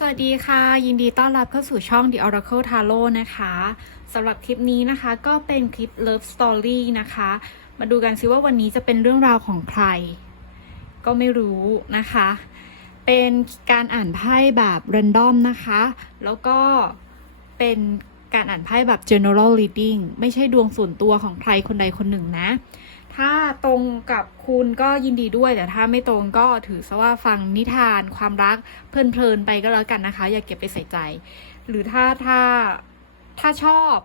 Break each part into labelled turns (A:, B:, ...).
A: สวัสดีค่ะ ยินดีต้อนรับเข้าสู่ช่อง The Oracle Tarot นะคะสำหรับคลิปนี้นะคะก็เป็นคลิป Love Story นะคะ มาดูกันซิว่าวันนี้จะเป็นเรื่องราวของใคร ก็ไม่รู้นะคะ เป็นการอ่านไพ่แบบ random นะคะ แล้วก็เป็นการอ่านไพ่แบบ general reading ไม่ใช่ดวงส่วนตัวของใครคนใดคนหนึ่งนะ ถ้าตรงกับคุณก็ยินดีด้วย แต่ถ้าไม่ตรงก็ถือซะว่าฟังนิทานความรักเพลินๆไปก็แล้วกันนะคะ อย่าเก็บไปใส่ใจ หรือถ้าถ้าถ้าชอบ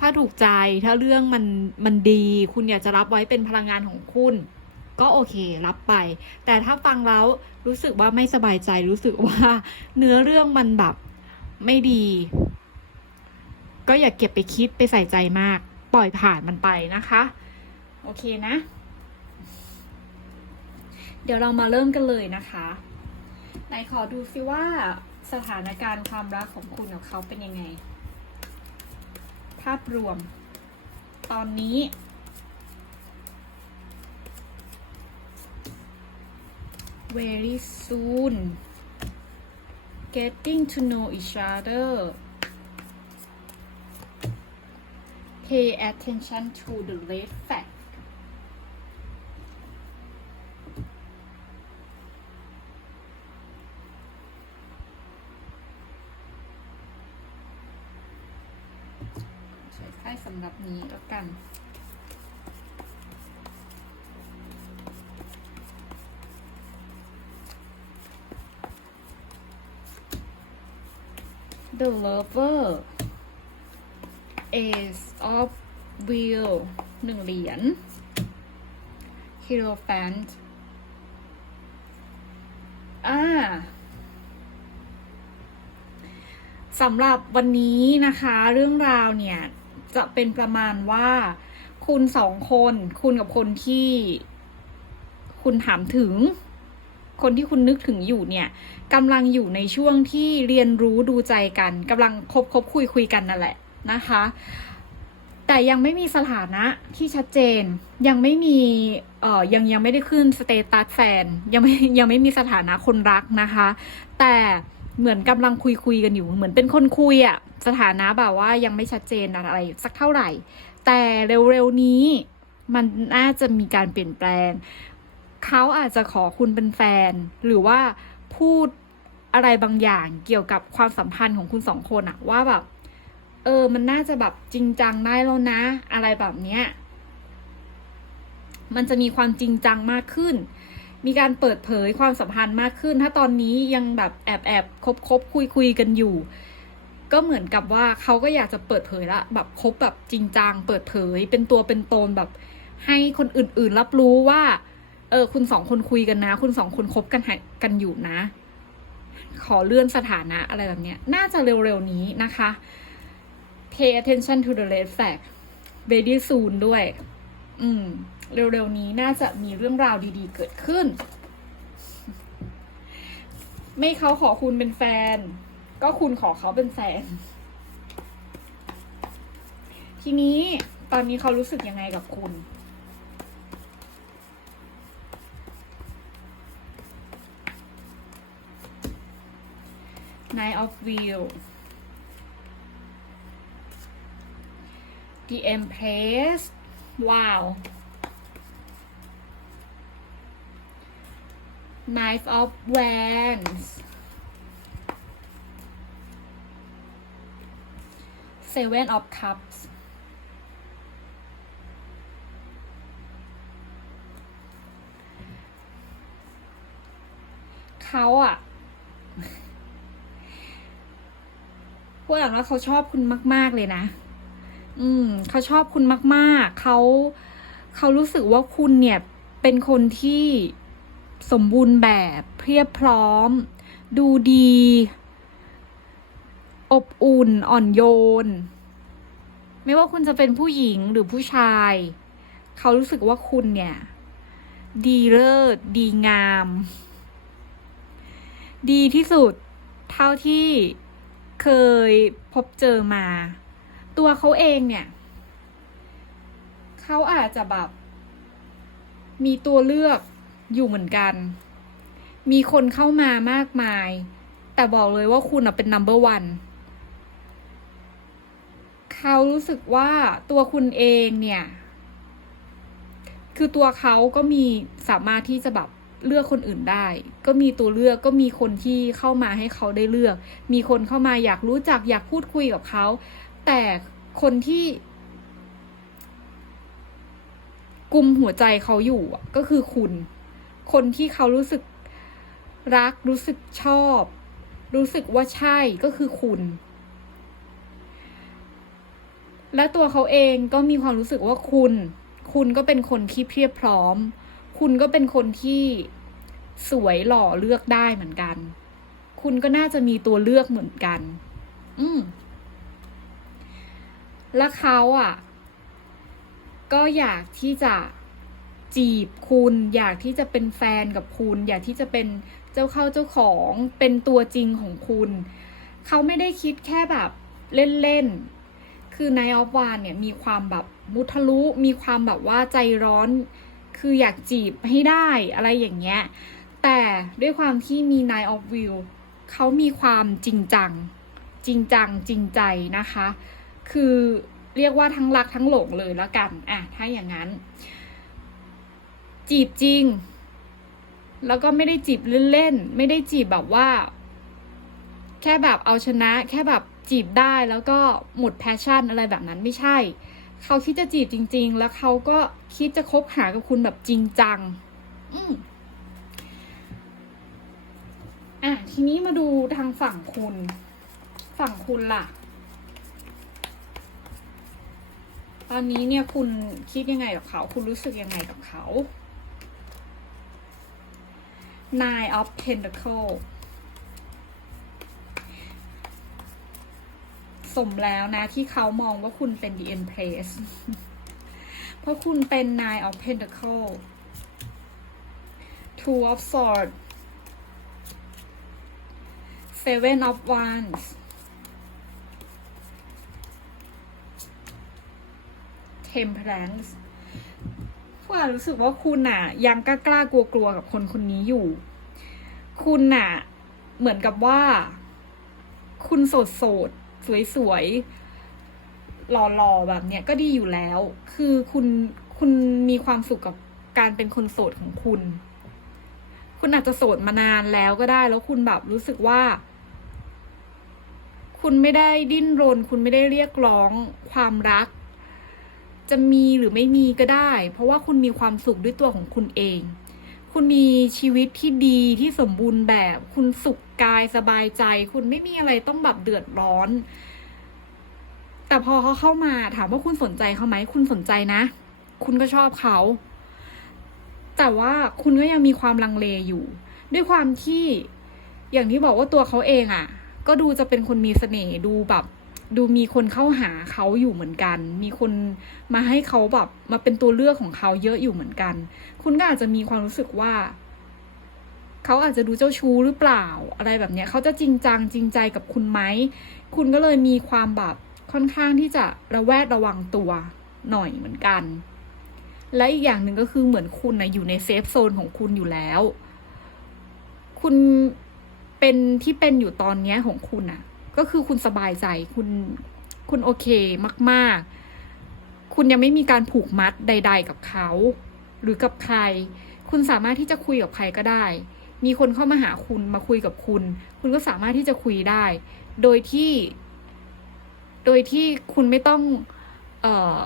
A: ถ้าถูกใจถ้าเรื่องมันมันดี คุณอยากจะรับไว้เป็นพลังงานของคุณ ก็โอเครับไป แต่ถ้าฟังแล้วรู้สึกว่าไม่สบายใจรู้สึกว่าเนื้อเรื่องมันแบบไม่ดี ก็อย่าเก็บไปคิดไปใส่ใจมาก ปล่อยผ่านมันไปนะคะ โอเคนะ เดี๋ยวเรามาเริ่มกันเลยนะคะไหนขอดูซิว่าสถานการณ์ความรักของคุณกับเขาเป็นยังไง ภาพรวม ตอนนี้ very soon getting to know each other pay attention to the red flag ใช้ไพ่สำ หรับนี้แล้วกัน The lover Ace of Wheel หนึ่งเหรียญ Hierophant อ่าสำหรับวันนี้นะคะเรื่องราวเนี่ย จะเป็นประมาณว่า คุณสองคน คุณกับคนที่คุณถามถึง คนที่คุณนึกถึงอยู่เนี่ยกำลังอยู่ในช่วงที่เรียนรู้ดูใจกันกำลังคบคบคุยคุยกันนั่นแหละนะคะ แต่ยังไม่มีสถานะที่ชัดเจน ยังไม่มีเอ่อยังยังไม่ได้ขึ้นสเตตัสแฟนยังไม่ยังไม่มีสถานะคนรักนะคะ แต่เหมือนกำลังคุยคุยกันอยู่ เหมือนเป็นคนคุยอะ สถานะแบบว่ายังไม่ชัดเจนอะไรสักเท่าไหร่ แต่เร็วๆนี้มันน่าจะมีการเปลี่ยนแปลง เขาอาจจะขอคุณเป็นแฟน หรือว่าพูดอะไรบางอย่างเกี่ยวกับความสัมพันธ์ของคุณสองคนอะว่าแบบ เออ มันน่าจะแบบจริงจังได้แล้วนะ อะไรแบบเนี้ยมันจะมีความจริงจังมากขึ้น มีการเปิดเผยความสัมพันธ์มากขึ้น ถ้าตอนนี้ยังแบบแอบแอบคบคบคุยคุยกันอยู่ ก็เหมือนกับว่าเขาก็อยากจะเปิดเผยละแบบคบแบบจริงจังเปิดเผย เป็นตัวเป็นตนแบบ ให้คนอื่นๆ รับรู้ว่า เออคุณสองคนคุยกันนะ คุณสองคนคบกันกันอยู่นะ ขอเลื่อนสถานะอะไรแบบเนี้ย น่าจะเร็วๆนี้นะคะ pay attention to the red flag very soon ด้วย อืม เร็วๆนี้น่าจะมีเรื่องราวดีๆ เกิดขึ้น ไม่เขาขอคุณเป็นแฟน ก็คุณขอเขาเป็นแฟนทีนี้ตอนนี้เขารู้สึกยังไงกับคุณ Nine of Wheel The Empress ว้าว Knife of Wands Seven of Cups เขาอะพูดอย่างว่าเขาชอบคุณมาก ๆ เลยนะ อืม เขาชอบคุณมาก ๆ เขาเขารู้สึกว่าคุณเนี่ย เป็นคนที่สมบูรณ์แบบเพียบพร้อม ดูดี อบอุ่นอ่อนโยน ไม่ว่าคุณจะเป็นผู้หญิงหรือผู้ชาย เขารู้สึกว่าคุณเนี่ย ดีเลิศดีงาม ดีที่สุดเท่าที่เคยพบเจอมา ตัวเขาเองเนี่ย เขาอาจจะแบบ มีตัวเลือกอยู่เหมือนกัน มีคนเข้ามามากมาย แต่บอกเลยว่าคุณเป็น number one ขารู้สึกว่าตัวคุณเองเนี่ย คือตัวเขาก็มีสามารถที่จะแบบเลือกคนอื่นได้ ก็มีตัวเลือกก็มีคนที่เข้ามาให้เขาได้เลือก มีคนเข้ามาอยากรู้จักอยากพูดคุยกับเขา แต่คนที่กลุ่มหัวใจเขาอยู่ก็คือคุณ คนที่เขารู้สึกรักรู้สึกชอบ รู้สึกว่าใช่ก็คือคุณ และตัวเขาเองก็มีความรู้สึกว่าคุณ คุณก็เป็นคนที่เพียบพร้อม คุณก็เป็นคนที่สวยหล่อเลือกได้เหมือนกัน คุณก็น่าจะมีตัวเลือกเหมือนกัน อืม และเขาอะ ก็อยากที่จะจีบคุณ อยากที่จะเป็นแฟนกับคุณ อยากที่จะเป็นเจ้าเข้าเจ้าของเป็นตัวจริงของคุณ เขาไม่ได้คิดแค่แบบเล่นๆ คือนายออฟวานเนี่ยมีความแบบมุทะลุมีความแบบว่าใจร้อน คืออยากจีบให้ได้อะไรอย่างเงี้ย แต่ด้วยความที่มีนายออฟวิวเขามีความจริงจัง จริงจังจริงใจนะคะ คือเรียกว่าทั้งรักทั้งหลงเลยแล้วกันอะถ้าอย่างนั้น จีบจริง แล้วก็ไม่ได้จีบเล่นๆไม่ได้จีบแบบว่า แค่แบบเอาชนะ แค่แบบ จีบได้แล้วก็หมดแพชชั่นอะไรแบบนั้นไม่ใช่ เขาคิดจะจีบจริง ๆ แล้วเขาก็คิดจะคบหากับคุณแบบจริงจัง อืมอะทีนี้มาดูทางฝั่งคุณ ฝั่งคุณล่ะ ตอนนี้เนี่ยคุณคิดยังไงกับเขา คุณรู้สึกยังไงกับเขา Nine of Pentacle สมแล้วนะที่เขามองว่าคุณเป็น The Empress เพราะคุณเป็น Nine of Pentacle Two of Swords Seven of Wands Temperance พวกเรารู้สึกว่าคุณน่ะ ยังกล้ากล้ากลัวกลัวกับคนคนนี้อยู่ คุณน่ะ เหมือนกับว่า คุณโสดโสด สวยๆ หล่อๆ แบบเนี้ยก็ดีอยู่แล้ว คือคุณคุณมีความสุขกับการเป็นคนโสดของคุณ คุณอาจจะโสดมานานแล้วก็ได้ แล้วคุณแบบรู้สึกว่า คุณไม่ได้ดิ้นรน คุณไม่ได้เรียกร้องความรัก จะมีหรือไม่มีก็ได้ เพราะว่าคุณมีความสุขด้วยตัวของคุณเอง คุณมีชีวิตที่ดีที่สมบูรณ์แบบ คุณสุข กายสบายใจ คุณไม่มีอะไรต้องแบบเดือดร้อน แต่พอเขาเข้ามาถามว่าคุณสนใจเขาไหมคุณสนใจนะ คุณก็ชอบเขา แต่ว่าคุณก็ยังมีความลังเลอยู่ ด้วยความที่อย่างที่บอกว่าตัวเขาเองอะ่ะ ก็ดูจะเป็นคนมีเสน่ห์ดูแบบดูมีคนเข้าหาเขาอยู่เหมือนกัน มีคนมาให้เขาแบบมาเป็นตัวเลือกของเขาเยอะอยู่เหมือนกัน คุณก็อาจจะมีความรู้สึกว่า เขาอาจจะดูเจ้าชู้หรือเปล่าอะไรแบบเนี้ยเขาจะจริงจังจริงใจกับคุณไหม คุณก็เลยมีความแบบค่อนข้างที่จะระแวดระวังตัวหน่อยเหมือนกัน และอีกอย่างหนึ่งก็คือเหมือนคุณนะอยู่ในเซฟโซนของคุณอยู่แล้ว คุณเป็นที่เป็นอยู่ตอนนี้ของคุณอะก็คือคุณสบายใจคุณคุณโอเคมาก ๆ คุณยังไม่มีการผูกมัดใด ๆ กับเขา หรือกับใคร คุณสามารถที่จะคุยกับใครก็ได้ มีคนเข้ามาหาคุณมาคุยกับคุณ คุณก็สามารถที่จะคุยได้ โดยที่ โดยที่คุณไม่ต้องออ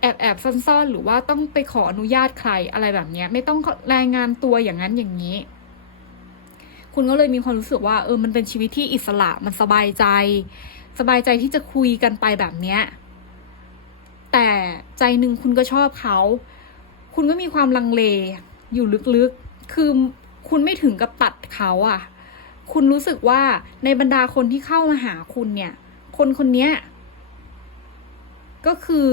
A: แอบแอบซ่อนๆ หรือว่าต้องไปขออนุญาตใครอะไรแบบเนี้ยไม่ต้องรายงานตัวอย่างนั้นอย่างนี้ คุณก็เลยมีความรู้สึกว่า เออมันเป็นชีวิตที่อิสระมันสบายใจ สบายใจที่จะคุยกันไปแบบเนี้ยแต่ใจหนึ่งคุณก็ชอบเขา คุณก็มีความลังเลอยู่ลึกๆ คือ คุณไม่ถึงกับตัดเขาอะคุณรู้สึกว่าในบรรดาคนที่เข้ามาหาคุณเนี่ย คนคนนี้ก็คือ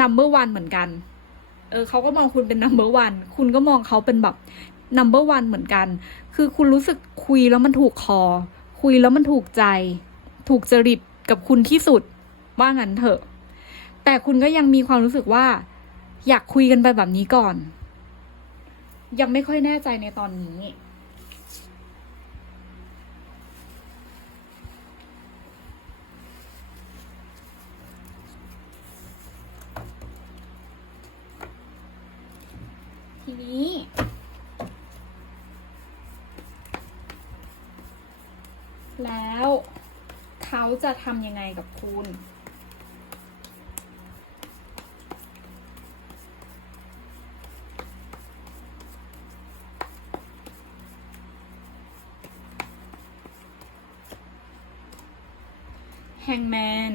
A: number one เหมือนกัน เออเขาก็มองคุณเป็น number one คุณก็มองเขาเป็นแบบ number one เหมือนกัน คือคุณรู้สึกคุยแล้วมันถูกคอ คุยแล้วมันถูกใจ ถูกจริตกับคุณที่สุด ว่างั้นเถอะ แต่คุณก็ยังมีความรู้สึกว่า อยากคุยกันไปแบบนี้ก่อน ยังไม่ค่อยแน่ใจในตอนนี้ ทีนี้แล้วเขาจะทำยังไงกับคุณ งแมน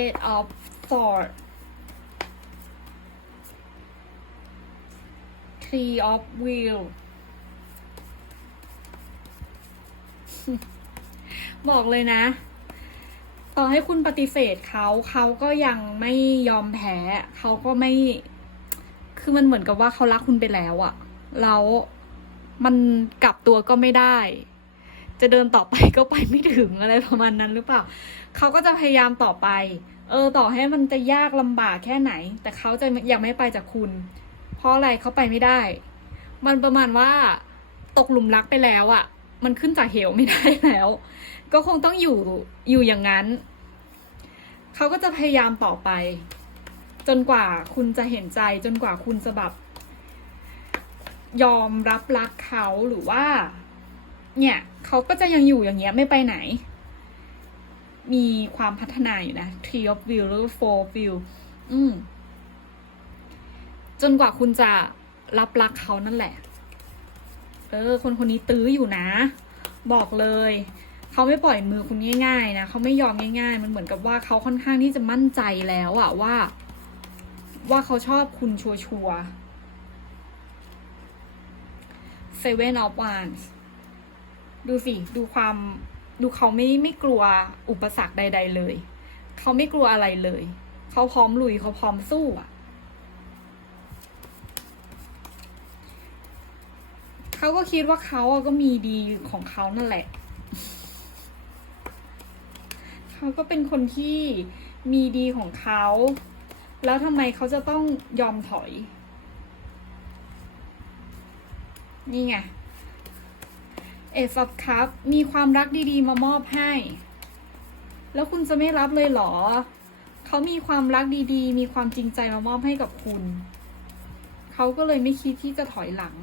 A: eight of swords three of wheel บอกเลยนะ ต่อให้คุณปฏิเสธเขา เขาก็ยังไม่ยอมแพ้ เขาก็ไม่ คือมันเหมือนกับว่าเขารักคุณไปแล้วอะแล้วมันกลับตัวก็ไม่ได้ จะเดินต่อไปก็ไปไม่ถึงอะไรประมาณนั้นหรือเปล่า เขาก็จะพยายามต่อไป เออ ต่อให้มันจะยากลำบากแค่ไหน แต่เขาจะยังไม่ไปจากคุณ เพราะอะไรเขาไปไม่ได้ มันประมาณว่าตกหลุมรักไปแล้วอะมันขึ้นจากเหวไม่ได้แล้ว ก็คงต้องอยู่อยู่อย่างนั้น เขาก็จะพยายามต่อไป จนกว่าคุณจะเห็นใจจนกว่าคุณจะแบบยอมรับรักเขาหรือว่า เนี่ยเขาก็จะยังอยู่อย่างเงี้ยไม่ไปไหน มีความพัฒนาอยู่นะ three of view หรือ four of view อืม จนกว่าคุณจะรับรักเขานั่นแหละ เออ คนคนนี้ตื้ออยู่นะ บอกเลย เขาไม่ปล่อยมือคุณง่าย ๆ นะเขาไม่ยอมง่าย ๆ มันเหมือนกับว่าเขาค่อนข้างที่จะมั่นใจแล้วอะว่า ว่าเขาชอบคุณชัวร์ๆ Seven of Wands ดูสิ ดูความดูเขาไม่ไม่กลัวอุปสรรคใด ๆ เลย เขาไม่กลัวอะไรเลย เขาพร้อมลุยเขาพร้อมสู้อะเขาก็คิดว่าเขาก็มีดีของเขานั่นแหละ เขาก็เป็นคนที่มีดีของเขา แล้วทำไมเขาจะต้องยอมถอย นี่ไงเอ e of Cup มีความรักดีๆ มามอบให้ แล้วคุณจะไม่รับเลยเหรอ เขามีความรักดีๆ มีความจริงใจมามอบให้กับคุณ เขาก็เลยไม่คิดที่จะถอยหลัง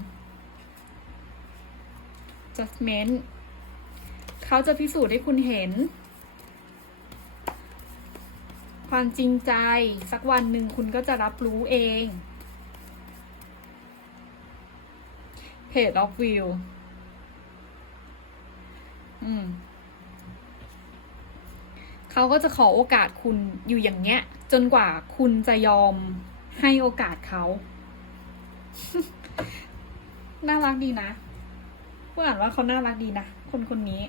A: judgment เขาจะพิสูจน์ให้คุณเห็น ความจริงใจ สักวันหนึ่งคุณก็จะรับรู้เอง Page of View อืมเขาก็จะขอโอกาสคุณอยู่อย่างเงี้ย จนกว่าคุณจะยอมให้โอกาสเขา น่ารักดีนะพูดอ่านว่าเขาน่ารักดีนะ คนคนนี้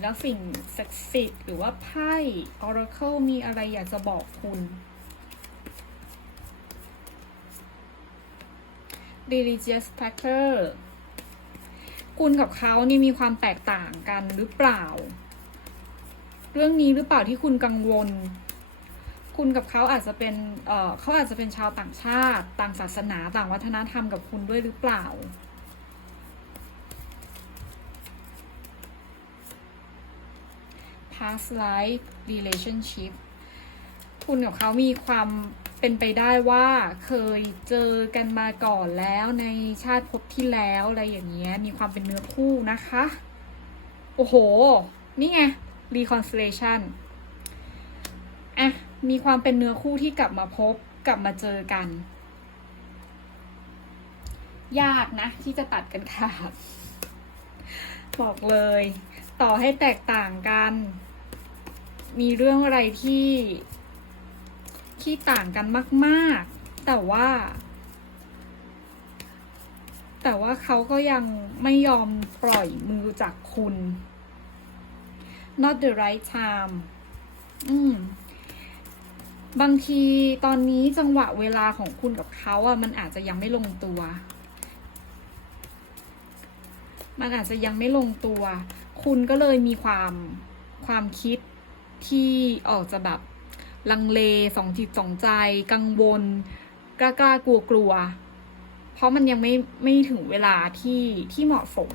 A: แล้วสิ่งศักดิ์สิทธิ์หรือว่าไพ่ Oracle มีอะไรอยากจะบอกคุณ Religious Factor คุณกับเขานี่มีความแตกต่างกันหรือเปล่า เรื่องนี้หรือเปล่าที่คุณกังวล คุณกับเขาอาจจะเป็นเเขาอาจจะเป็นชาวต่างชาติ ต่างศาสนา ต่างวัฒนธรรมกับคุณด้วยหรือเปล่า past life relationship คุณกับเขามีความเป็นไปได้ว่าเคยเจอกันมาก่อนแล้วในชาติภพที่แล้วอะไรอย่างเงี้ย มีความเป็นเนื้อคู่นะคะ โอ้โห นี่ไง reconciliation อะ มีความเป็นเนื้อคู่ที่กลับมาพบกลับมาเจอกัน ยากนะ ที่จะตัดกันขาดบอกเลย ต่อให้แตกต่างกัน มีเรื่องอะไรที่ที่ต่างกันมาก ๆ แต่ว่า แต่ว่าเขาก็ยังไม่ยอมปล่อยมือจากคุณ not the right time อืมบางทีตอนนี้จังหวะเวลาของคุณกับเขาอะมันอาจจะยังไม่ลงตัว มันอาจจะยังไม่ลงตัว คุณก็เลยมีความความคิด ที่ออกจะแบบลังเลสองจิตสองใจ กังวล กล้ากล้ากลัวกลัว เพราะมันยังไม่ไม่ถึงเวลาที่ที่เหมาะสม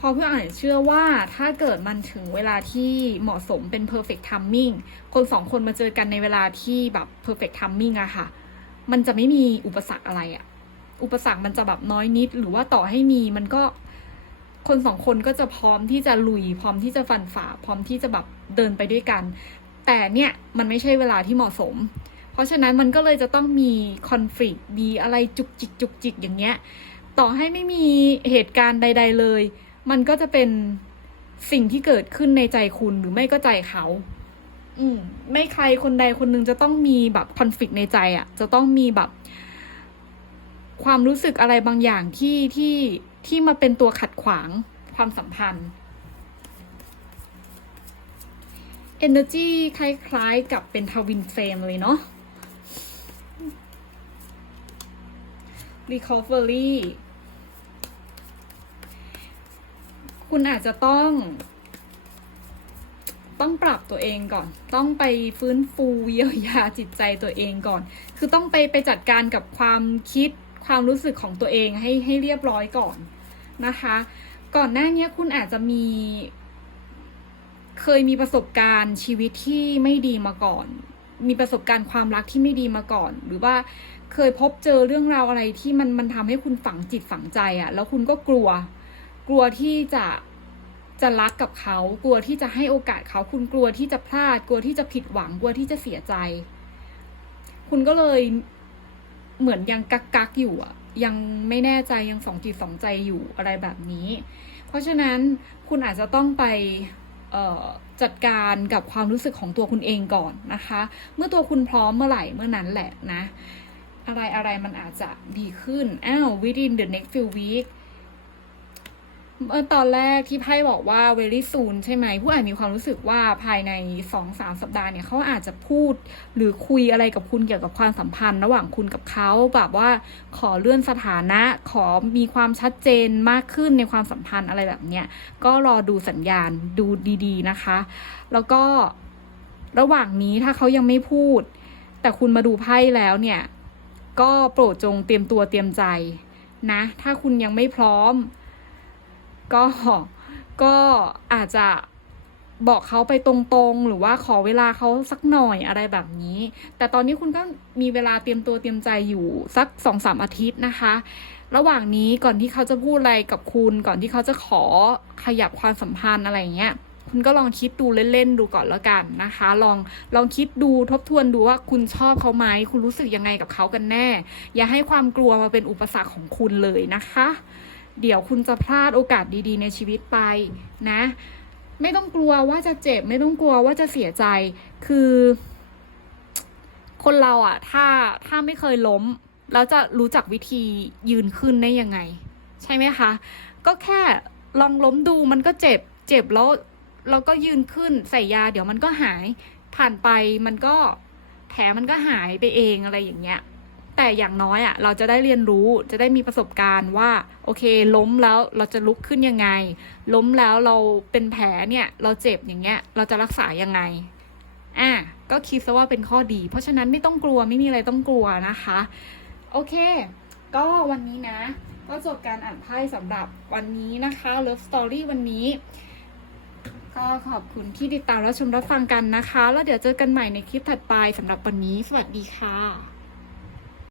A: พอเพื่อนอ่านเชื่อว่าถ้าเกิดมันถึงเวลาที่เหมาะสมเป็น perfect timing คนสองคนมาเจอกันในเวลาที่แบบ perfect timing อะค่ะ มันจะไม่มีอุปสรรคอะไรอะอุปสรรคมันจะแบบน้อยนิด หรือว่าต่อให้มีมันก็ คนสองคนก็จะพร้อมที่จะลุย พร้อมที่จะฟันฝ่า พร้อมที่จะแบบเดินไปด้วยกัน แต่เนี่ยมันไม่ใช่เวลาที่เหมาะสม เพราะฉะนั้นมันก็เลยจะต้องมีคอน FLICT มีอะไรจุกจิกจุกจิกอย่างเงี้ย ต่อให้ไม่มีเหตุการณ์ใด ๆเลย มันก็จะเป็นสิ่งที่เกิดขึ้นในใจคุณหรือไม่ก็ใจเขา อืม ไม่ใครคนใดคนหนึ่งจะต้องมีแบบคอน FLICT ในใจอะ่ะ จะต้องมีแบบ ความรู้สึกอะไรบางอย่างที่ที่ ที่มาเป็นตัวขัดขวางความสัมพันธ์ Energy คล้ายๆกับเป็นทวินเฟรมเลยเนาะ Recovery คุณอาจจะต้อง ต้องปรับตัวเองก่อน ต้องไปฟื้นฟูเยียวยาจิตใจตัวเองก่อน คือต้องไปไปจัดการกับความคิด ความรู้สึกของตัวเองให้ให้เรียบร้อยก่อนนะคะ ก่อนหน้านี้คุณอาจจะมี เคยมีประสบการณ์ชีวิตที่ไม่ดีมาก่อน มีประสบการณ์ความรักที่ไม่ดีมาก่อน หรือว่าเคยพบเจอเรื่องราวอะไรที่มันมันทำให้คุณฝังจิตฝังใจอะ่ะ แล้วคุณก็กลัว กลัวที่จะจะรักกับเขา กลัวที่จะให้โอกาสเขาคุณกลัวที่จะพลาด กลัวที่จะผิดหวัง กลัวที่จะเสียใจ คุณก็เลย เหมือนยังกักกักอยู่อะยังไม่แน่ใจยังสองจิตสองใจอยู่อะไรแบบนี้ เพราะฉะนั้นคุณอาจจะต้องไปจัดการกับความรู้สึกของตัวคุณเองก่อนนะคะ เมื่อตัวคุณพร้อมเมื่อไหร่เมื่อนั้นแหละนะ อะไรอะไรมันอาจจะดีขึ้น อ้าว within the next few weeks ตอนแรกที่ไพ่บอกว่า very soon ใช่ไหมผู้อ่านมีความรู้สึกว่าภายในสองสามสัปดาห์เนี่ยเขาอาจจะพูดหรือคุยอะไรกับคุณเกี่ยวกับความสัมพันธ์ ระหว่างคุณกับเขาแบบว่าขอเลื่อนสถานะ ขอมีความชัดเจนมากขึ้นในความสัมพันธ์อะไรแบบเนี้ยก็รอดูสัญญาณดูดีๆนะคะ แล้วก็ระหว่างนี้ถ้าเขายังไม่พูด แต่คุณมาดูไพ่แล้วเนี่ย ก็โปรดจงเตรียมตัวเตรียมใจนะ ถ้าคุณยังไม่พร้อม ก็ก็อาจจะบอกเขาไปตรงๆ หรือว่าขอเวลาเขาสักหน่อยอะไรแบบนี้ แต่ตอนนี้คุณก็มีเวลาเตรียมตัวเตรียมใจอยู่สักสองสามอาทิตย์นะคะ ระหว่างนี้ก่อนที่เขาจะพูดอะไรกับคุณก่อนที่เขาจะขอขยับความสัมพันธ์อะไรเงี้ยคุณก็ลองคิดดูเล่นๆดูก่อนแล้วกันนะคะ ลองลองคิดดูทบทวนดูว่าคุณชอบเขาไหมคุณรู้สึกยังไงกับเขากันแน่ อย่าให้ความกลัวมาเป็นอุปสรรคของคุณเลยนะคะ เดี๋ยวคุณจะพลาดโอกาสดีๆ ในชีวิตไปนะ ไม่ต้องกลัวว่าจะเจ็บ ไม่ต้องกลัวว่าจะเสียใจ คือ คนเราอะถ้าถ้าไม่เคยล้ม แล้วจะรู้จักวิธียืนขึ้นได้ยังไง ใช่ไหมคะ ก็แค่ลองล้มดูมันก็เจ็บ เจ็บแล้วเราก็ยืนขึ้นใส่ยา เดี๋ยวมันก็หายผ่านไปมันก็แผลมันก็หายไปเองอะไรอย่างเงี้ย แต่อย่างน้อยอะ่ะเราจะได้เรียนรู้จะได้มีประสบการณ์ว่าโอเค ล้มแล้วเราจะลุกขึ้นยังไง ล้มแล้วเราเป็นแผลเนี่ยเราเจ็บอย่างเงี้ยเราจะรักษายังไงอะก็คิดซะว่าเป็นข้อดี เพราะฉะนั้นไม่ต้องกลัวไม่มีอะไรต้องกลัวนะคะ โอเค ก็วันนี้นะ ก็จบการอ่านไพ่สำหรับวันนี้นะคะ Love Story วันนี้ก็ขอบคุณที่ติดตามและชมรับฟังกันนะคะ แล้วเดี๋ยวเจอกันใหม่ในคลิปถัดไปสำหรับวันนี้ สวัสดีค่ะ